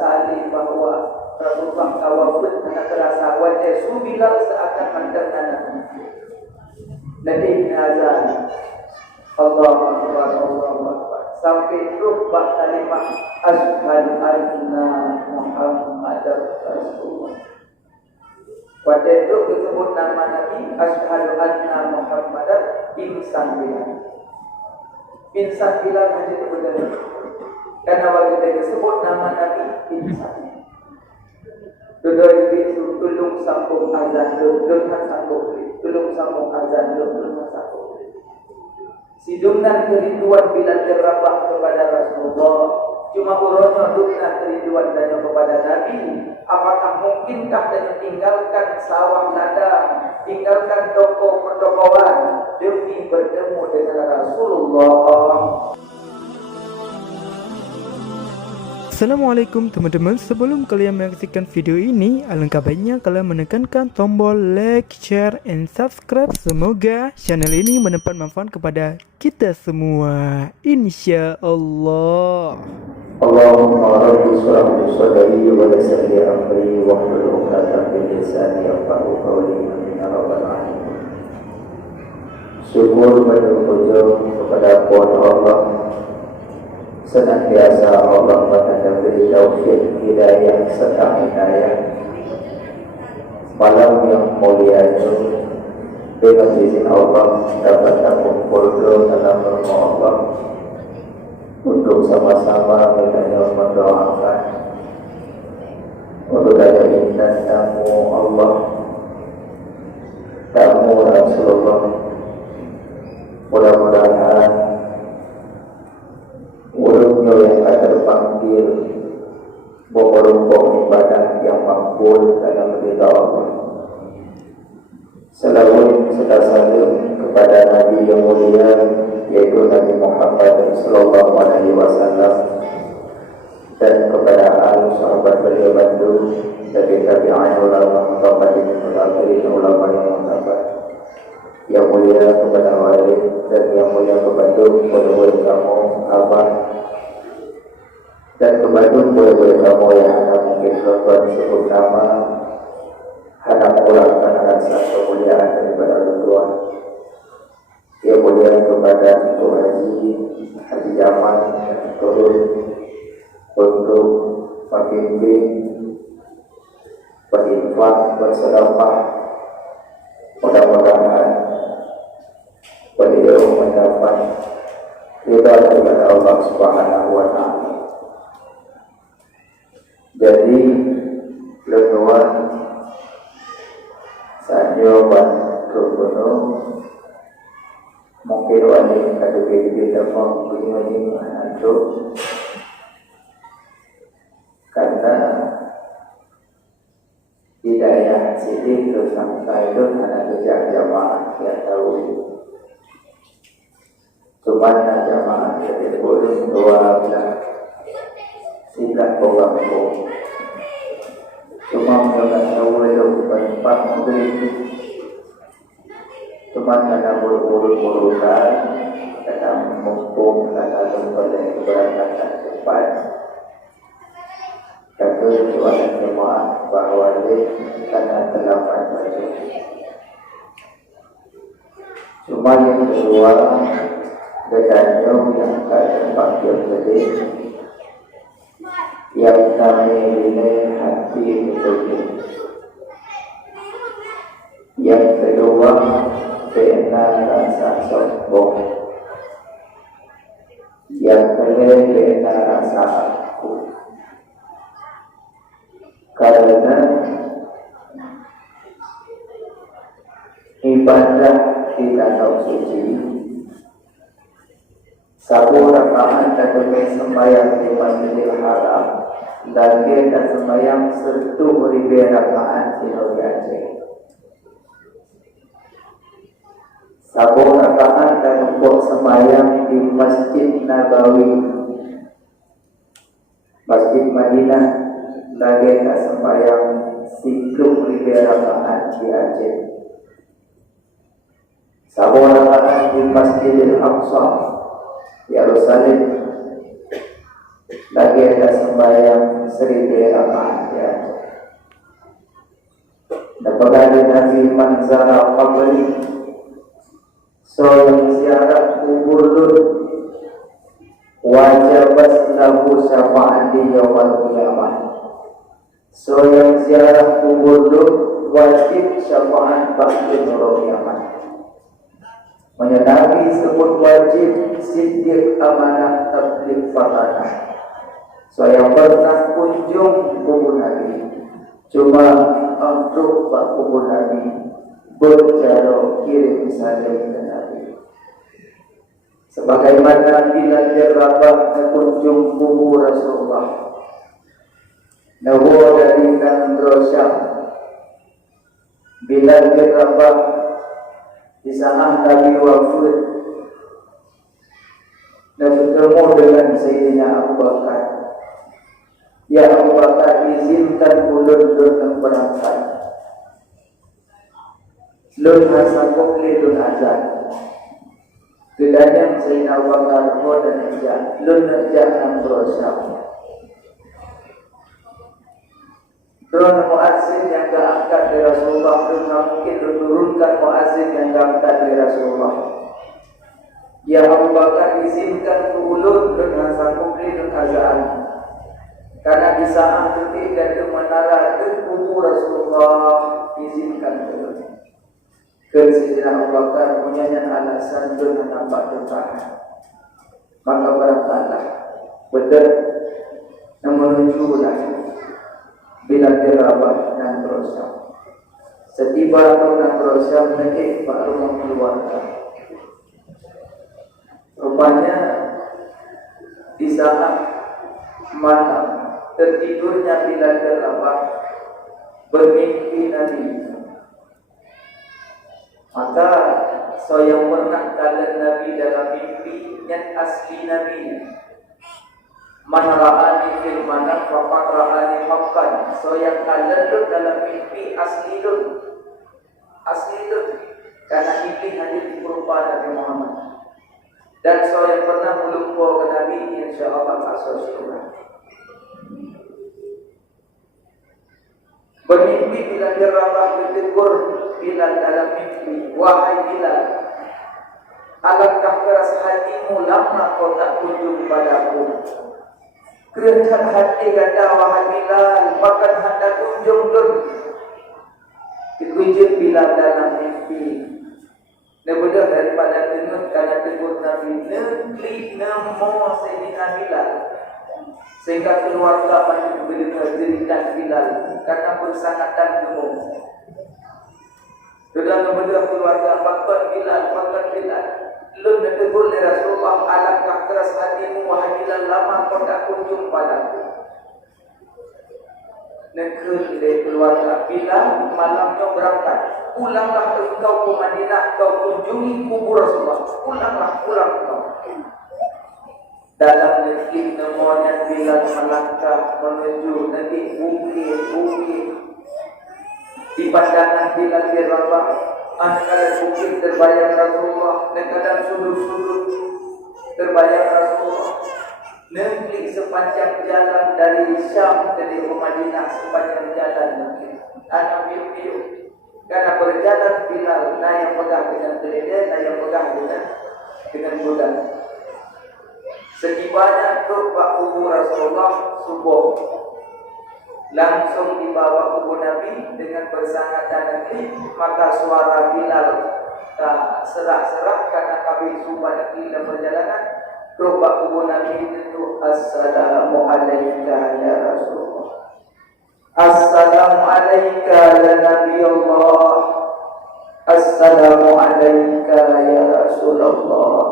salih bahwa Rasulullah kawabut karena terasa wajah subilal seakan mandarnana. Nabi azan Allahu Akbar Allahu Akbar sampai rubah kalimat asyhadu anna Muhammadar Rasulullah. Pada itu disebut nama Nabi asyhadu anna Muhammadar insan bila menjadi benar. Karena waktu kita sebut nama Nabi insan. Duduk itu tulung sambung azan, tulung sambung azan, sidumnan kerinduan bila terrabah kepada Rasulullah. Cuma uronya dukna kerinduan dan kepada Nabi. Apakah mungkinkah dan tinggalkan sawah ladang, tinggalkan toko pertokoan demi bertemu dengan Rasulullah? Assalamualaikum teman-teman, sebelum kalian menyaksikan video ini, alangkah baiknya kalian menekankan tombol like, share, and subscribe. Semoga channel ini mendapat manfaat kepada kita semua, insya Allah. Allahumma rabbi surah sadri wa yassir li amri wa hlul 'uqdatam min lisani yafqahu qawli ya rabbal alamin. Syukur berpuji kepada Allah. Senantiasa Allah memberi taufik, hidayah serta hidayah. Malam yang mulia itu dengan izin Allah dapat terkumpul dalam nama Allah untuk sama-sama kita mendoakan untuk ada insan tamu Allah, tamu Rasulullah. Mudah-mudahan urutnya yang akan terpanggil berkelompok ibadah yang makbul dalam ridha Allah. Salawat serta salam kepada Nabi yang mulia, yaitu Nabi Muhammad sallallahu alaihi wasallam, dan kepada ahli sahabat beliau bantu dari tabi'in ulama tabi'in ulama yang mutabak. Yang mulia kepada walid dan yang mulia kepada murid kamu abah dan kepada murid kamu yang akan mungkin tuan sebut nama hendak mulakan rasa kemuliaan daripada Allah. Yang mulia kepada Tuan Haji Jamal turun untuk memimpin berinfak bersedekah. Mudah-mudahan beliau mendapat ridha daripada Allah Subhanahu wa Ta'ala. Jadi leluhur saya bantu gunung mungkin wali kado kita mengunjungi itu karena hidayah sini terus sampai itu ada kerja jamaah yang tahu. Cuma jamaah jadi boleh 12 singkat bawangku. Cuma mereka tahu itu berempat mungkin. Cuma karena buru-burukan, karena mumpung karena boleh keberangkatan cepat. Kata tuan jemaah bahawa dia karena terlambat baju. Cuma yang kedua Kedanya yang akan panggil tadi yang kami nilai hati betul. Yang kedua kena rasa sombong. Yang kena rasa aku. Karena ibadah kita tahu suci. Satu rakaat dan sembahyang di Masjidil Haram dan kita sembahyang 1,000 rakaat di Aceh. Satu rakaat dan sembahyang di Masjid Nabawi, Masjid Madinah, dan kita sembahyang 10,000 rakaat di Aceh. Satu rakaat di Masjidil Aqsa Yerusalem, lagi ada sembahyang 1000 rakaat ya. Dapatkan Nabi manzara qabri, so yang ziarah kubur lun wajib lahu syafaat di yaumil qiyamah. So yang ziarah kubur lun wajib syafaat bagi yaumil qiyamah. Nabi sebut wajib siddiq, amanah, tabligh, fatanah. So yang pernah kunjung kubur Nabi cuma untuk Pak kubur Nabi berjarak kirim salam ke Nabi. Sebagaimana bila dirabah ke kunjung kubur Rasulullah, Nawa dari Nandrosyam, bila dirabah di saat Nabi wafat dan bertemu dengan Sayyidina Abu Bakar. Ya Abu Bakar, izinkan ulun yang berangkat. Lun hasangkuk lun azan. Bedanya Sayyidina Abu Bakar dan azan. Lun azan yang berusaha. Turun muazzin yang diangkat dari Rasulullah, lun mungkin turunkan muazzin yang diangkat dari Rasulullah. Ya Abu Bakar, izinkan ulun dengan sanggup lun azan. Karena di saat detik dan menara kubur Rasulullah, izinkan ulun. Sayyidina Abu Bakar punya alasan untuk nampak depan. Maka berangkatlah. Betul. Namun menujulah bila dirabah dan berusaha. Setiba dan berusaha menekik baru mengeluarkan. Rupanya di saat malam tertidurnya bila dirabah bermimpi Nabi. Maka saya pernah kalian Nabi dalam mimpi yang asli Nabi. Man ra'ani fil manam wa qad ra'ani haqqan. So yang kalian dalam mimpi asli itu. Asli itu karena mimpi hanya di perumpamaan Nabi Muhammad. Dan so yang pernah melumpuh ke Nabi, insyaallah asal surah. Bermimpi bila dirabah ditegur Bilal dalam mimpi, wahai Bilal, alangkah keras hatimu lama kau tak kunjung padaku. Kerendah hati kata wahai Bilal, bahkan hendak kunjung pun. Dikunjung Bilal dalam mimpi. Nebudah daripada tenut karena tegur Nabi, neklik namo Sayyidina Bilal. Sehingga keluarga banyak mendengar cerita Bilal karena bersangatan gemuk. Sudah kemudian keluarga Bakar Bilal, lu tegur oleh Rasulullah, alangkah keras hatimu wahai Bilal, lama kau tak kunjung padaku. Negeri dari keluarga Bilal malamnya berangkat. Pulanglah engkau ke Madinah, kau kunjungi kubur Rasulullah. Pulang engkau. Dalam negeri namanya Bilal melangkah menuju negeri bukit. Di pandangan Bilal dirabah, antara bukit terbayang Rasulullah, dan kadang sudut-sudut terbayang Rasulullah. Negeri sepanjang jalan dari Syam dari Madinah, sepanjang jalan negeri. Anak mimpi, karena berjalan Bilal, nah yang pegang dengan keledai, nah yang pegang dengan kuda. Setibanya turba kubur Rasulullah subuh, langsung dibawa kubur Nabi dengan bersangatan Nabi. Maka suara Bilal serak-serak karena kami subuh Nabi dalam perjalanan. Turba kubur Nabi itu, assalamu alayka ya Rasulullah, assalamu alayka ya Nabi Allah, assalamu alayka ya Rasulullah.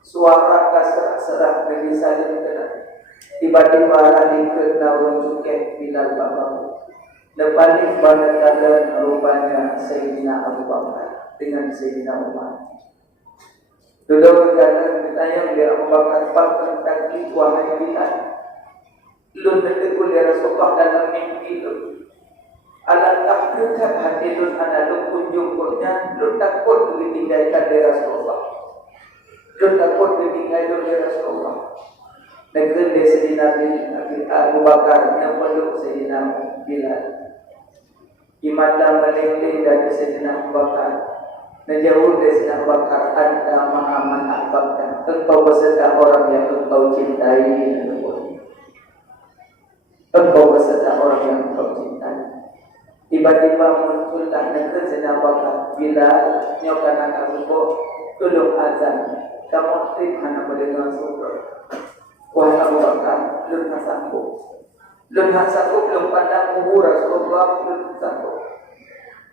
Suara serak-serak dari saling kena. Tiba-tiba lari ke namun cuket Bilal bapak. Lepas pada keadaan rupanya Sayyidina Abu Bakar dengan Sayyidina Umar. Duduk keadaan ditanya dia Abu Bakar, pakar taklik wahai Bilal, lu tertegur ya Rasulullah dalam mimpi lu. Alangkah dekat hati lu anak lu kunjung kurnya, lu takut ditinggalkan dari Rasulullah. Lu takut ditinggalkan dari Rasulullah. Negeri dia Sayyidina Abu Bakar yang peluk Sayyidina Bilal. Imata melingling dari Sayyidina Abu Bakar. Najauh dari Sayyidina Abu Bakar, anda ma'aman ahbabkan. Engkau beserta orang yang engkau cintai. Engkau beserta orang yang engkau cintai. Tiba-tiba muncullah negeri Sayyidina Abu Bakar. Bilal nyokan anak subuh, tolong azan. Kamu terima mendengar subuh. Wahai Abu Bakar, belum sanggup. Belum sanggup, belum pandang kubur Rasulullah, belum sanggup.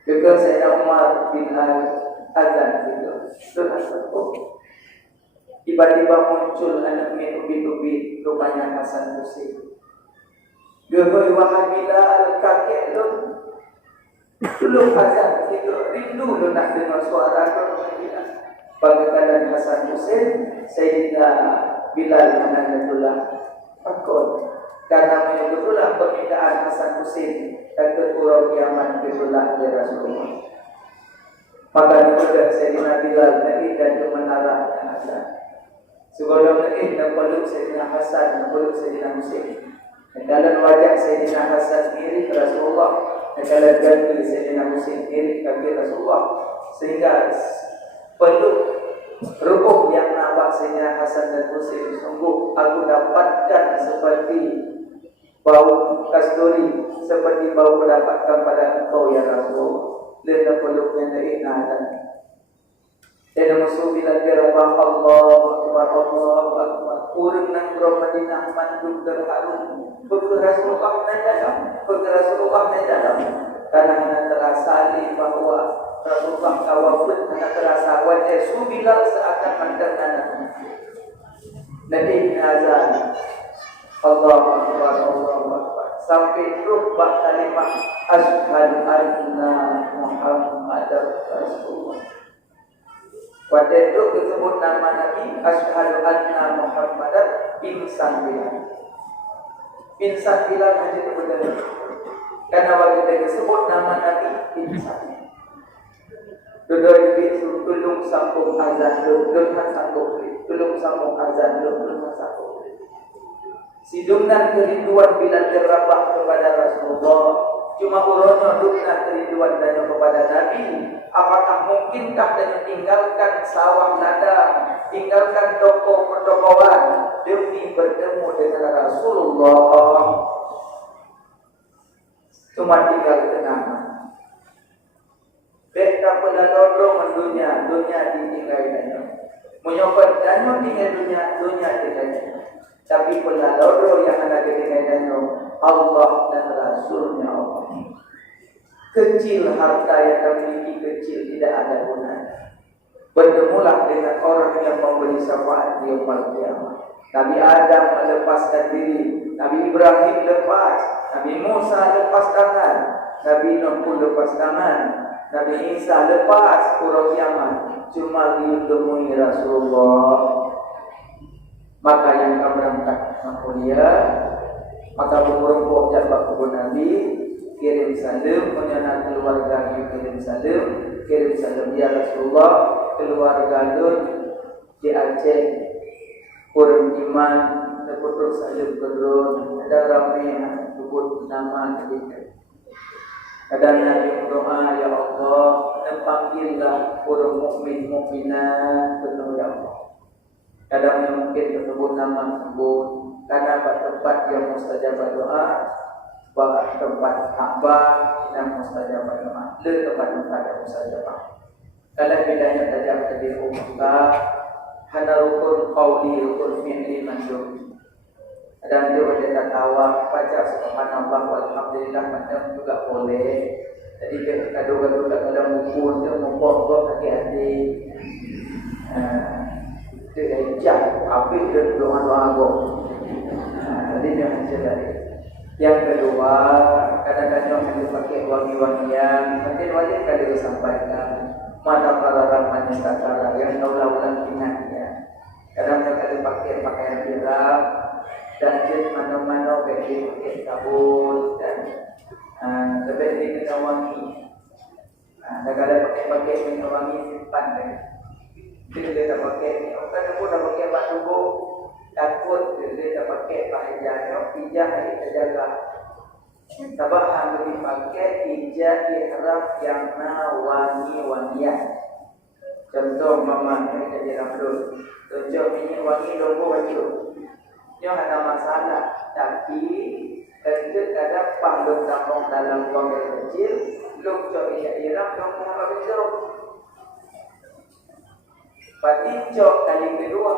Juga Sayyidina Umar bin Azan itu, belum sanggup. Tiba-tiba muncul anak ubi-ubi, rupanya Hasan Husain. Gehoi wahai Bilal, kakek belum azan itu, rindu lu nak dengar suara Bilal. Bagaimana Hasan Husain, Sayyidina Bilal anaknya takut karena menyebutlah permintaan Hasan Husain dan keturun kiamat ketulah dari Rasulullah. Maka juga Sayyidina Bilal naik dan menara Hasan. Sebelum naik dan peluk Sayyidina Hasan dan peluk Sayyidina Husain. Dalam wajah Sayyidina Hasan mirip Rasulullah, dalam ganti Sayyidina Husain mirip kaki Rasulullah, sehingga peluk rukuh yang nampak Sayyidina Hasan dan Husain, sungguh aku dapatkan seperti bau kasturi, seperti bau mendapatkan pada engkau ya Rasul. Lihat peluknya dari nadan. Dan musuh bila dirabah Allahu Akbar. Urang nang Madinah manduk terharu. Rasulullah dalam. Karena hendak terasa bahwa Rasulullah kawabut hendak terasa wajah Bilal seakan mendengar Nabi azan Allahu Akbar sampai rubah kalimat asyhadu anna Muhammadar Rasulullah. Pada itu disebut nama Nabi asyhadu anna Muhammadar insan Bilal hanya benar. Karena waktu disebut nama Nabi insan. Duduk itu tolong sambung azan, tolong sambung azan, Sidumnan kerinduan bila terrabah kepada Rasulullah, cuma uronya dukna kerinduan dan kepada Nabi. Apakah mungkinkah dan tinggalkan sawah ladang, tinggalkan toko pertokoan demi bertemu dengan Rasulullah? Cuma tinggal kenangan. Beta peladodro dunia ditinggal danyo. Menyokot danyo tinggal dunia tinggal danyo. Tapi peladodro yang ada ketinggal danyo Allah dan Rasulnya Allah. Kecil harta yang kami miliki, kecil tidak ada gunanya. Bertemulah dengan orang yang memberi syafaat di yaumul kiamat. Nabi Adam melepaskan diri, Nabi Ibrahim lepas, Nabi Musa lepas tangan, Nabi Nuh pun lepas tangan, Nabi Isa lepas pura kiamat, cuma ditemui Rasulullah. Maka yang akan berangkat kuliah, maka berkumpul jabat kubur Nabi, kirim salam, menyana keluarga kirim salam ya Rasulullah, keluarga Nur di Aceh, kurang iman, terputus salam kedron, ada ramai sebut nama kita. Kadang Nabi berdoa, ya Allah, panggillah orang mukmin mukminat penuh ya Allah. Kadang yang mungkin tersebut nama sebut, karena tempat yang mustajab doa, bahkan tempat Ka'bah yang mustajab doa, tempat yang mustajab. Kalau bedanya tajam tadi umumkah, hana rukun qauli rukun fi'li manjur. Dan dia berkata tawa baca subhanallah walhamdulillah macam juga boleh. Jadi kita gaduh-gaduh dalam buku dia membuat hati-hati. Dia ejak habis dia doa-doa go. Jadi dia mencari. Yang kedua, kadang-kadang kita pakai wangi-wangian, mungkin wajib kali disampaikan mata para manis takara yang ulang-ulang ingatnya. Kadang-kadang kita pakai pakaian gelap dan dia mana-mana pakai kabut dan lebih dia wangi. Kadang-kadang pakai minyak wangi simpan kan. Jadi dia tak pakai, kadang pun dah pakai batu takut dia tak ijah kita jaga. Tabah harus dipakai ijah ihram yang wangi-wangian. Contoh mama kita jalan dulu. Contoh minyak wangi logo baju. Ini ada masalah, tapi kadang-kadang panggil tampung dalam buang kecil, luk cok ihram dong mau betul. Berarti cok kali kedua.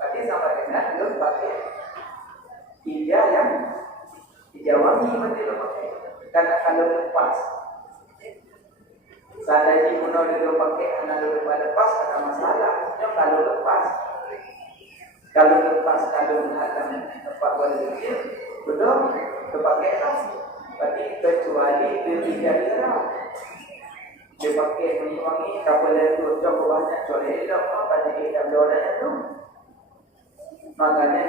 Berarti sama dengan lu pakai ijah yang wangi berarti lu pakai. Karena kalau lepas, sadar di mana lu pakai, karena lu lepas ada masalah. Cok kalau lepas, kalau menghadap tempat buang kecil, betul, terpakai tas. Berarti kecuali ijah ihram. Dia pakai minyak wangi, kapal itu cukup banyak, soalnya dia pada hitam doanya tu. Makanya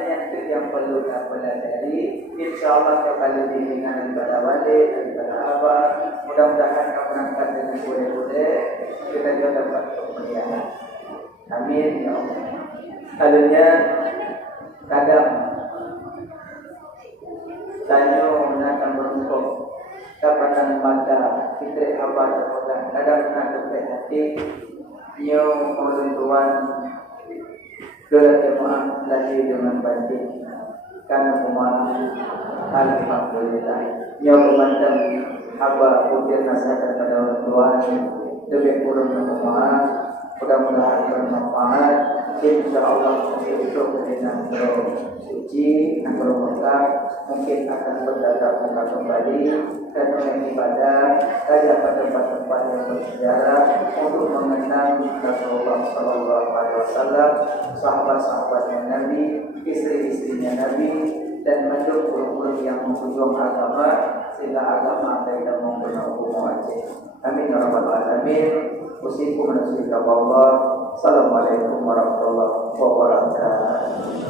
yang perlu kita pelajari, insyaAllah kembali dengan daripada wali, daripada abah, mudah-mudahan kita berangkat dengan boleh-boleh, kita juga dapat kemuliaan. Amin ya Allah. Kalaunya kadang tanyo menakan beruntung kapatan mata fitri abad terpegang kadang nak hati nyo menentuan gelar jemaah lagi dengan batin karena pemahaman alhamdulillah nyo memandang abad putih nasihat kepada orang tua lebih kurang pemahaman mudah-mudahan bermanfaat insyaallah untuk dengan suci dan berkah mungkin akan berdatang kembali dan beribadah saja pada tempat-tempat yang bersejarah untuk mengenang Rasulullah Sallallahu Alaihi Wasallam, sahabat-sahabatnya Nabi, istri-istrinya Nabi, dan guru-guru yang menjunjung agama sehingga agama tidak menggunakan hukum wajib. Amin ya rabbal alamin. Usikum nasihat Allah. Assalamualaikum warahmatullahi wabarakatuh.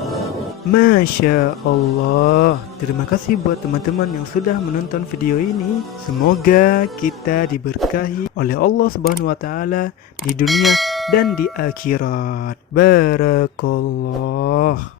Masya Allah. Terima kasih buat teman-teman yang sudah menonton video ini. Semoga kita diberkahi oleh Allah Subhanahu wa taala di dunia dan di akhirat. Barakallah.